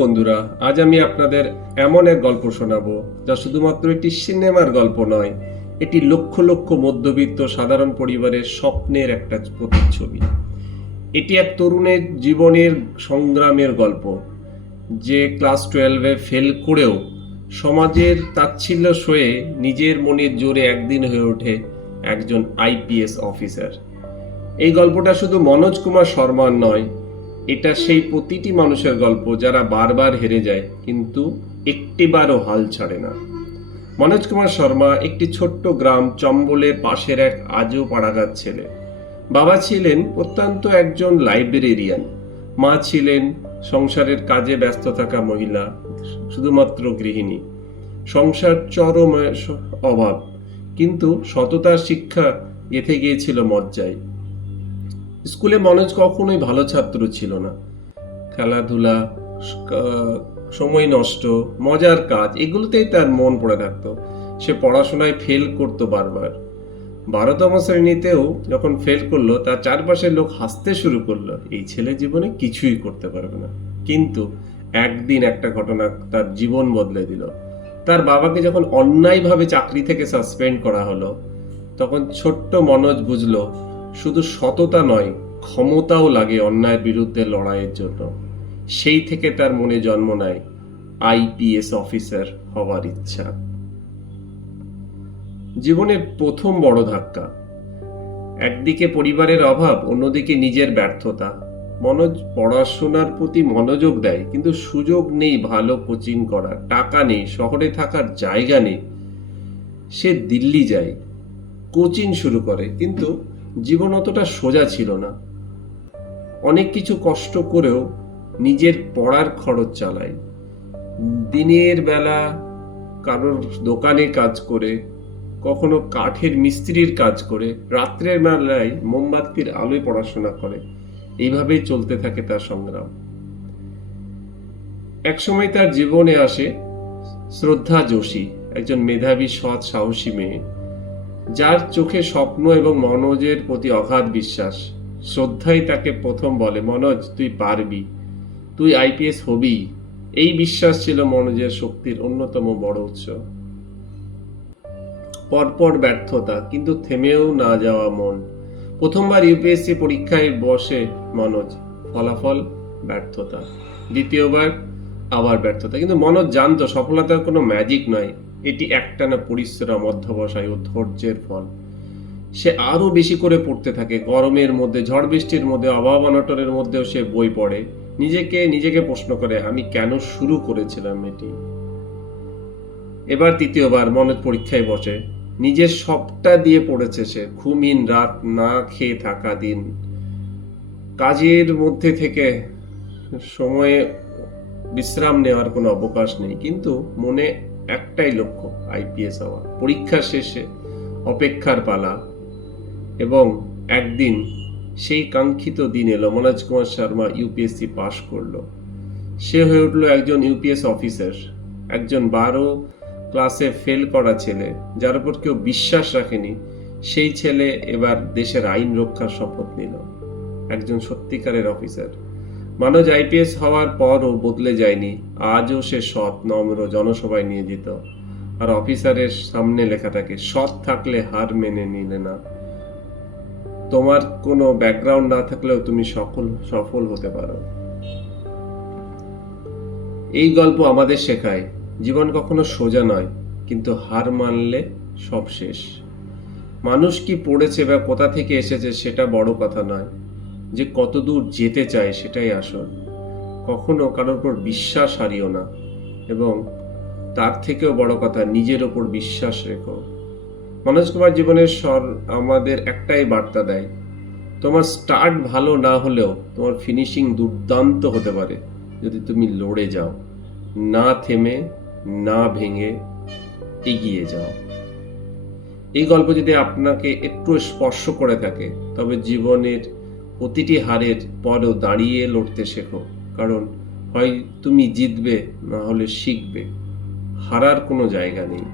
বন্ধুরা, আজ আমি আপনাদের এমন এক গল্প শোনাবো যা শুধুমাত্র একটি সিনেমার গল্প নয়, এটি লক্ষ লক্ষ মধ্যবিত্ত সাধারণ পরিবারের স্বপ্নের একটা প্রতিচ্ছবি। এটি এক তরুণের জীবনের সংগ্রামের গল্প, যে ক্লাস টুয়েলভে ফেল করেও সমাজের তাচ্ছিল্য সয়ে নিজের মনের জোরে একদিন হয়ে ওঠে একজন আইপিএস অফিসার। এই গল্পটা শুধু মনোজ কুমার শর্মার নয় এটা সেই প্রতিটি মানুষের গল্প যারা বারবার হেরে যায়, কিন্তু একটিবারও হাল ছাড়ে না। মনোজ কুমার শর্মা একটি ছোট্ট গ্রাম চম্বলের পাশের এক আজও পাড়াগার ছেলে। বাবা ছিলেন অত্যন্ত একজন লাইব্রেরিয়ান। মা ছিলেন সংসারের কাজে ব্যস্ত থাকা মহিলা, শুধুমাত্র গৃহিণী। সংসার চরম অভাব, কিন্তু সততার শিক্ষা গেঁথে গিয়েছিল মজ্জায়। স্কুলে মনোজ কখনোই ভালো ছাত্র ছিল না। খেলাধুলা সময় নষ্ট, মজার কাজ, এগুলোতেই তার মন পড়ে থাকতো। সে পড়াশোনায় ফেল করতো বারবার। বারোতম শ্রেণীতেও যখন ফেল করল, তার চারপাশের লোক হাসতে শুরু করল, এই ছেলে জীবনে কিছুই করতে পারবে না। কিন্তু একদিন একটা ঘটনা তার জীবন বদলে দিল। তার বাবাকে যখন অন্যায়ভাবে চাকরি থেকে সাসপেন্ড করা হলো, তখন ছোট্ট মনোজ বুঝলো শুধু সততা নয়, ক্ষমতাও লাগে অন্যায়ের বিরুদ্ধে লড়াইয়ের জন্য। সেই থেকে তার মনে জন্ম নেয় আইপিএস অফিসার হওয়ার ইচ্ছা। জীবনের প্রথম বড় ধাক্কা। একদিকে পরিবারের অভাব, অন্যদিকে নিজের ব্যর্থতা। মনোজ পড়াশোনার প্রতি মনোযোগ দেয়, কিন্তু সুযোগ নেই ভালো কোচিং করার, টাকা নেই, শহরে থাকার জায়গা নেই। সে দিল্লি যায়, কোচিং শুরু করে, কিন্তু জীবন অতটা সোজা ছিল না। অনেক কিছু কষ্ট করেও নিজের পড়ার খরচ চালায়। দিনের বেলা কারোর দোকানে কাজ করে, কখনো কাঠের মিস্ত্রির কাজ করে, রাত্রের বেলায় মোমবাতির আলোয় পড়াশোনা করে। এইভাবেই চলতে থাকে তার সংগ্রাম। একসময় তার জীবনে আসে শ্রদ্ধা যোশী, একজন মেধাবী, সৎ, সাহসী মেয়ে। যার চোখে স্বপ্ন এবং মনোজের প্রতি অগাধ বিশ্বাস। শ্রদ্ধাই তাকে প্রথম বলে, মনোজ, তুই পারবি, তুই আইপিএস হবি। এই বিশ্বাস ছিল মনোজের শক্তির অন্যতম বড় উৎস। পরপর ব্যর্থতা, কিন্তু থেমেও না যাওয়া মন। প্রথমবার ইউপিএসসি পরীক্ষায় বসে মনোজ, ফলাফল ব্যর্থতা, দ্বিতীয়বার আবার ব্যর্থতা। কিন্তু মনোজ জানতো, সফলতার কোনো ম্যাজিক নয় এটি একটানা পরিশ্রম, অধ্যবসায় ও ধৈর্যের ফল। সে আরও বেশি করে পড়তে থাকে। গরমের মধ্যে, ঝড় বৃষ্টির মধ্যে অভাব অনটনের মধ্যেও সে বই পড়ে। নিজেকে নিজেকে প্রশ্ন করে, আমি কেন শুরু করেছিলাম এটি? এবার তৃতীয়বার মনোজ পরীক্ষায় বসে। নিজের সবটা দিয়ে পড়েছে সে। ঘুমহীন রাত না খেয়ে থাকা দিন। কাজের মধ্যে থেকে সময়ে বিশ্রাম নেওয়ার কোনো অবকাশ নেই। কিন্তু মনে একটাই লক্ষ্য আইপিএস হওয়া। পরীক্ষা শেষে অপেক্ষার পালা এবং একদিন সেই কাঙ্ক্ষিত দিন এলো মনোজ কুমার শর্মা ইউপিএসসি পাশ করল। সে হয়ে উঠল একজন ইউপিএস অফিসার একজন বারো ক্লাসে ফেল করা ছেলে, যার উপর কেউ বিশ্বাস রাখেনি। সেই ছেলে এবার দেশের আইন রক্ষার শপথ নিল। একজন সত্যিকারের অফিসার মানুষ আইপিএস হওয়ার পরও বদলে যায়নি, আজও সে সৎ নম্র জনসভায় নিয়ে যেত আর অফিসারের সামনে লেখা থাকে সৎ থাকলে হার মেনে নিলে না। তোমার কোনো ব্যাকগ্রাউন্ড না থাকলেও তুমি সকল সফল হতে পারো। এই গল্প আমাদের শেখায়, জীবন কখনো সোজা নয়, কিন্তু হার মানলে সব শেষ। মানুষ কি পড়েছে বা কোথা থেকে এসেছে সেটা বড় কথা নয়। যে কত দূর যেতে চায় সেটাই আসল। কখনো কারোর উপর বিশ্বাস হারিও না এবং তার থেকেও বড় কথা নিজের ওপর বিশ্বাস রেখো। মনোজ কুমার জীবনের স্বর আমাদের একটাই বার্তা দেয়, তোমার স্টার্ট ভালো না হলেও তোমার ফিনিশিং দুর্দান্ত হতে পারে যদি তুমি লড়ে যাও। না থেমে, না ভেঙে এগিয়ে যাও। এই গল্প যদি আপনাকে একটু স্পর্শ করে থাকে, তবে জীবনের প্রতিটি হারের পরও দাঁড়িয়ে লড়তে শেখো, কারণ হয় তুমি জিতবে, না হলে শিখবে। হারার কোনো জায়গা নেই।